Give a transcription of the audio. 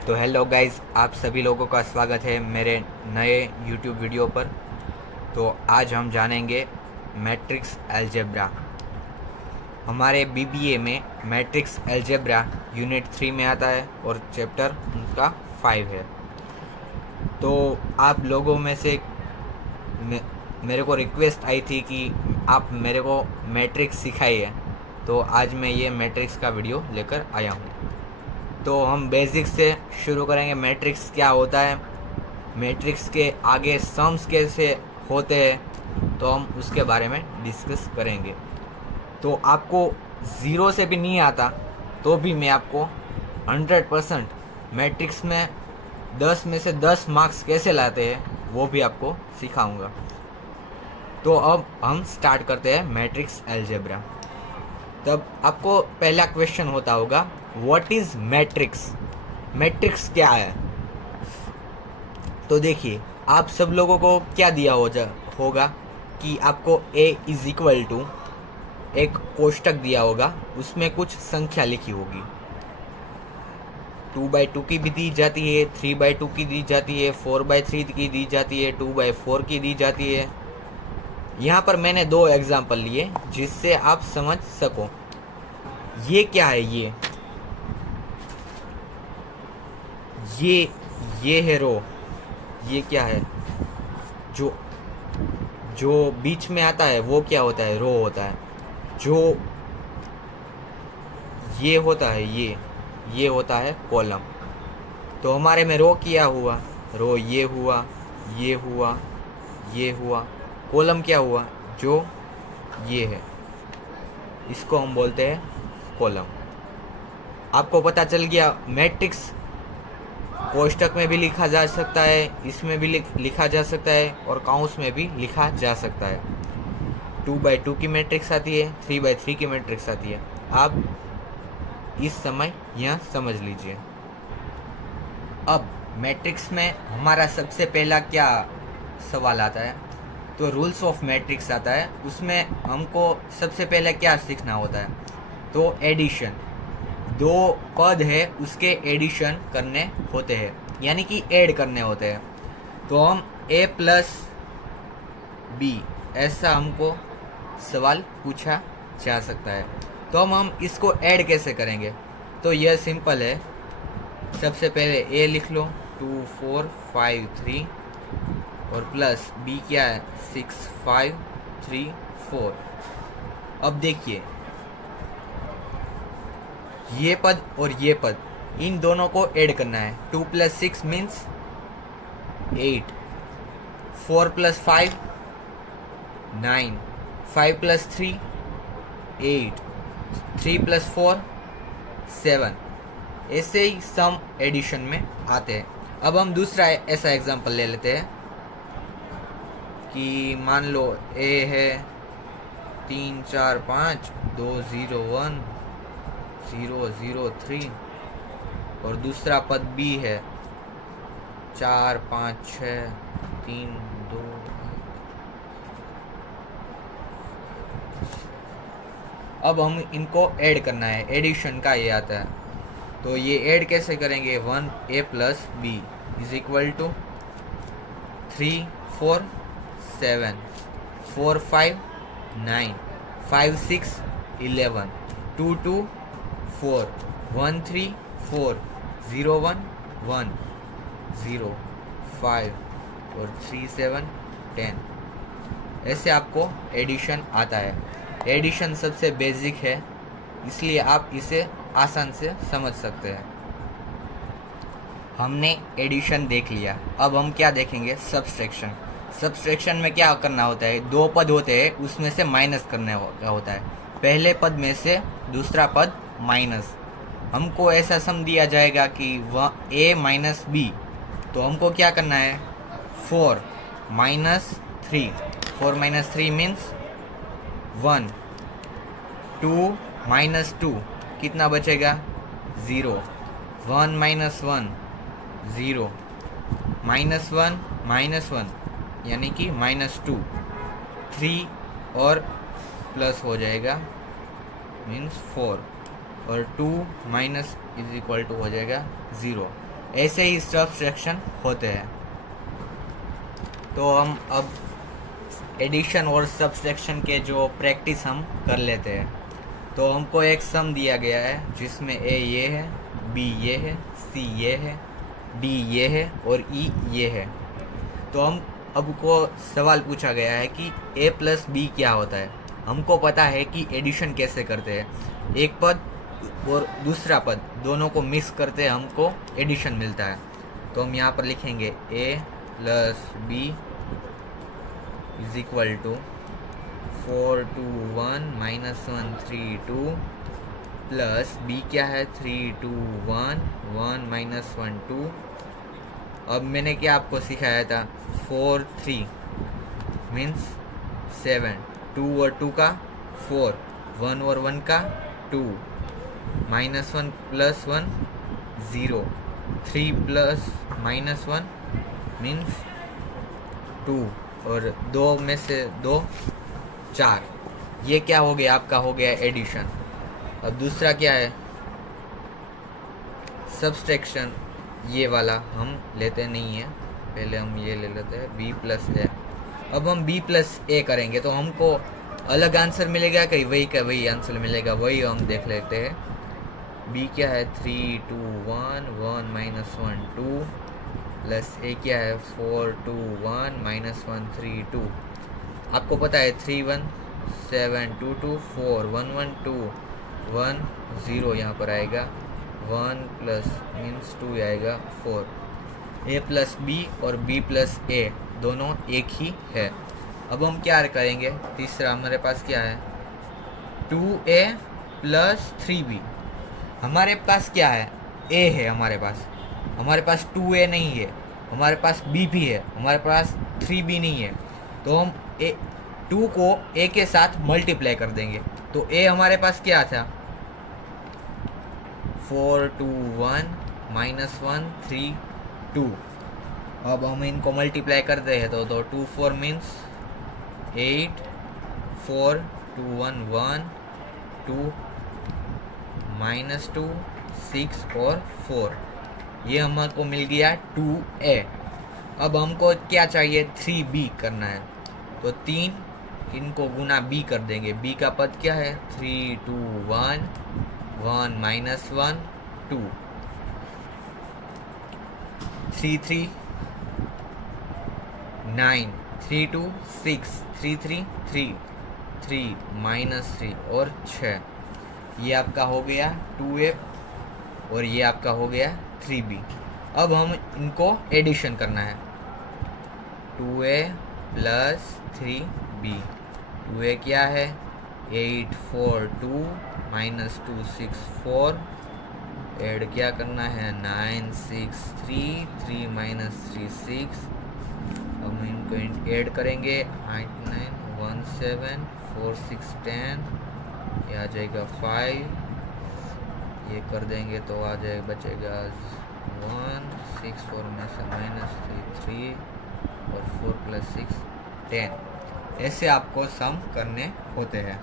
तो hello guys, आप सभी लोगों का स्वागत है मेरे नए यूट्यूब वीडियो पर। तो आज हम जानेंगे मैट्रिक्स अलजेब्रा। हमारे बीबीए में मैट्रिक्स अलजेब्रा यूनिट 3 में आता है और चैप्टर उनका 5 है। तो आप लोगों में से मे, मेरे को रिक्वेस्ट आई थी कि आप मेरे को मैट्रिक्स सिखाइए, तो आज मैं ये मैट्रिक्स का वीडियो लेकर आया हूँ। तो हम बेसिक से शुरू करेंगे। मैट्रिक्स क्या होता है, मैट्रिक्स के आगे सम्स कैसे होते हैं, तो हम उसके बारे में डिस्कस करेंगे। तो आपको ज़ीरो से भी नहीं आता तो भी मैं आपको 100% मैट्रिक्स में 10 में से 10 मार्क्स कैसे लाते हैं वो भी आपको सिखाऊंगा। तो अब हम स्टार्ट करते हैं मैट्रिक्स अलजेब्रा। तब आपको पहला क्वेश्चन होता होगा, व्हाट इज़ मैट्रिक्स? मैट्रिक्स क्या है? तो देखिए, आप सब लोगों को क्या दिया होगा कि आपको a इज इक्वल टू एक कोष्टक दिया होगा, उसमें कुछ संख्या लिखी होगी। 2/2 की भी दी जाती है, 3/2 की दी जाती है, 4/3 की दी जाती है, 2/4 की दी जाती है। यहाँ पर मैंने दो एग्जाम्पल लिए जिससे आप समझ सको। ये क्या है? ये है रो। ये क्या है? जो जो बीच में आता है वो क्या होता है? रो होता है। जो ये होता है, ये होता है कॉलम। तो हमारे में रो क्या हुआ? रो ये हुआ, ये हुआ, ये हुआ। कॉलम क्या हुआ? जो ये है, इसको हम बोलते हैं कॉलम। आपको पता चल गया मैट्रिक्स कोष्टक में भी लिखा जा सकता है, इसमें भी लिखा जा सकता है और काउंस में भी लिखा जा सकता है। 2/2 की मैट्रिक्स आती है, 3/3 की मैट्रिक्स आती है। आप इस समय यह समझ लीजिए। अब मैट्रिक्स में हमारा सबसे पहला क्या सवाल आता है? तो रूल्स ऑफ मैट्रिक्स आता है। उसमें हमको सबसे पहले क्या सीखना होता है? तो एडिशन। दो पद है उसके एडिशन करने होते हैं, यानी कि ऐड करने होते हैं। तो हम a प्लस बी, ऐसा हमको सवाल पूछा जा सकता है। तो हम इसको ऐड कैसे करेंगे? तो यह सिंपल है। सबसे पहले a लिख लो, 2 4 5 3, और प्लस b क्या है? 6 5 3 4। अब देखिए, ये पद और ये पद, इन दोनों को ऐड करना है। 2 + 6 मीन्स 8, 4 + 5 9, 5 + 3 8, 3 + 4 7। ऐसे ही सम एडिशन में आते हैं। अब हम दूसरा ऐसा एग्जांपल ले लेते हैं कि मान लो a है 3 4 5 2 0 1 0 0 3, और दूसरा पद b है 4 5 6 3 2 1। अब हम इनको ऐड करना है, एडिशन का ये आता है। तो ये ऐड कैसे करेंगे? 1a + b is equal to 3 4 7 4 5 9 5 6 11 2 2 4 1 3 4 0 1 1 0 5 और 3 7 10। ऐसे आपको एडिशन आता है। एडिशन सबसे बेसिक है, इसलिए आप इसे आसान से समझ सकते हैं। हमने एडिशन देख लिया। अब हम क्या देखेंगे? सब्सट्रैक्शन। सब्सट्रैक्शन में क्या करना होता है? दो पद होते हैं, उसमें से माइनस करना होता है। पहले पद में से दूसरा पद माइनस। हमको ऐसा सम दिया जाएगा कि वह a - b, तो हमको क्या करना है? 4 - 3, 4 - 3 मीन्स 1, 2 - 2 कितना बचेगा? 0, 1 - 1 0, -1 यानी कि -2, 3 और प्लस हो जाएगा मीन्स 4, और 2 माइनस इज इक्वल टू हो जाएगा 0। ऐसे ही सब्सट्रैक्शन होते हैं। तो हम अब एडिशन और सब्सट्रैक्शन के जो प्रैक्टिस हम कर लेते हैं। तो हमको एक सम दिया गया है जिसमें ए ये है, बी ये है, सी ये है, डी ये है और ई ये है। तो अब को सवाल पूछा गया है कि ए प्लस बी क्या होता है। हमको पता है कि एडिशन कैसे करते हैं, एक पद और दूसरा पद दोनों को मिक्स करते हैं हमको एडिशन मिलता है। तो हम यहाँ पर लिखेंगे A plus B is equal to 4 2 1 minus 1 3 2 plus B क्या है 3 2 1 1 माइनस 1 2। अब मैंने क्या आपको सिखाया था 4 3 मीन्स 7, 2 और 2 का 4, 1 और 1 का 2, minus 1 plus 1 0, 3 plus minus 1 means 2 और 2 में से 2 4। ये क्या हो गया, आपका हो गया एडिशन। अब दूसरा क्या है सब्सट्रैक्शन, ये वाला हम लेते नहीं है, पहले हम ये ले लेते हैं b प्लस ए। अब हम b प्लस ए करेंगे तो हमको अलग आंसर मिलेगा कि वही का वही आंसर मिलेगा, वही हम देख लेते हैं। b क्या है 3 2 1 1 माइनस 1 2 प्लस ए क्या है 4 2 1 माइनस 1 3 2। आपको पता है 3 1 7 2 2 4 1 1 2 1 0 यहाँ पर आएगा, 1 प्लस मीन्स 2 आएगा 4। ए प्लस बी और बी प्लस ए दोनों एक ही है। अब हम क्या करेंगे, तीसरा हमारे पास क्या है 2a प्लस 3b। हमारे पास क्या है a है, हमारे पास 2a नहीं है, हमारे पास b भी है, हमारे पास 3b नहीं है। तो हम 2 को a के साथ मल्टीप्लाई कर देंगे। तो a हमारे पास क्या था 4 2 1 माइनस 1 3 2। अब हम इनको मल्टीप्लाई करते हैं तो 2 4 मीन्स 8, 4 2 1 1 2 माइनस 2 6 और 4। ये हमको मिल गया 2a। अब हमको क्या चाहिए 3b करना है, तो 3 इनको गुना b कर देंगे। b का पद क्या है 3 2 1 1 माइनस 1 2, 3 3 9 3 2 6 3 3 3 3 माइनस 3 और 6। ये आपका हो गया 2a और ये आपका हो गया 3b। अब हम इनको एडिशन करना है 2a प्लस 3b। 2a क्या है 8 4 2 माइनस 2 6 4। ऐड क्या करना है 9 6 3 3 माइनस 3 6। हम इनको ऐड करेंगे 8 9 1 7 4 6 10। ये आ जाएगा 5, ये कर देंगे तो आ जाएगा बचेगा 1 6 4 में से माइनस 3 और 4 प्लस 6 10। ऐसे आपको सम करने होते हैं।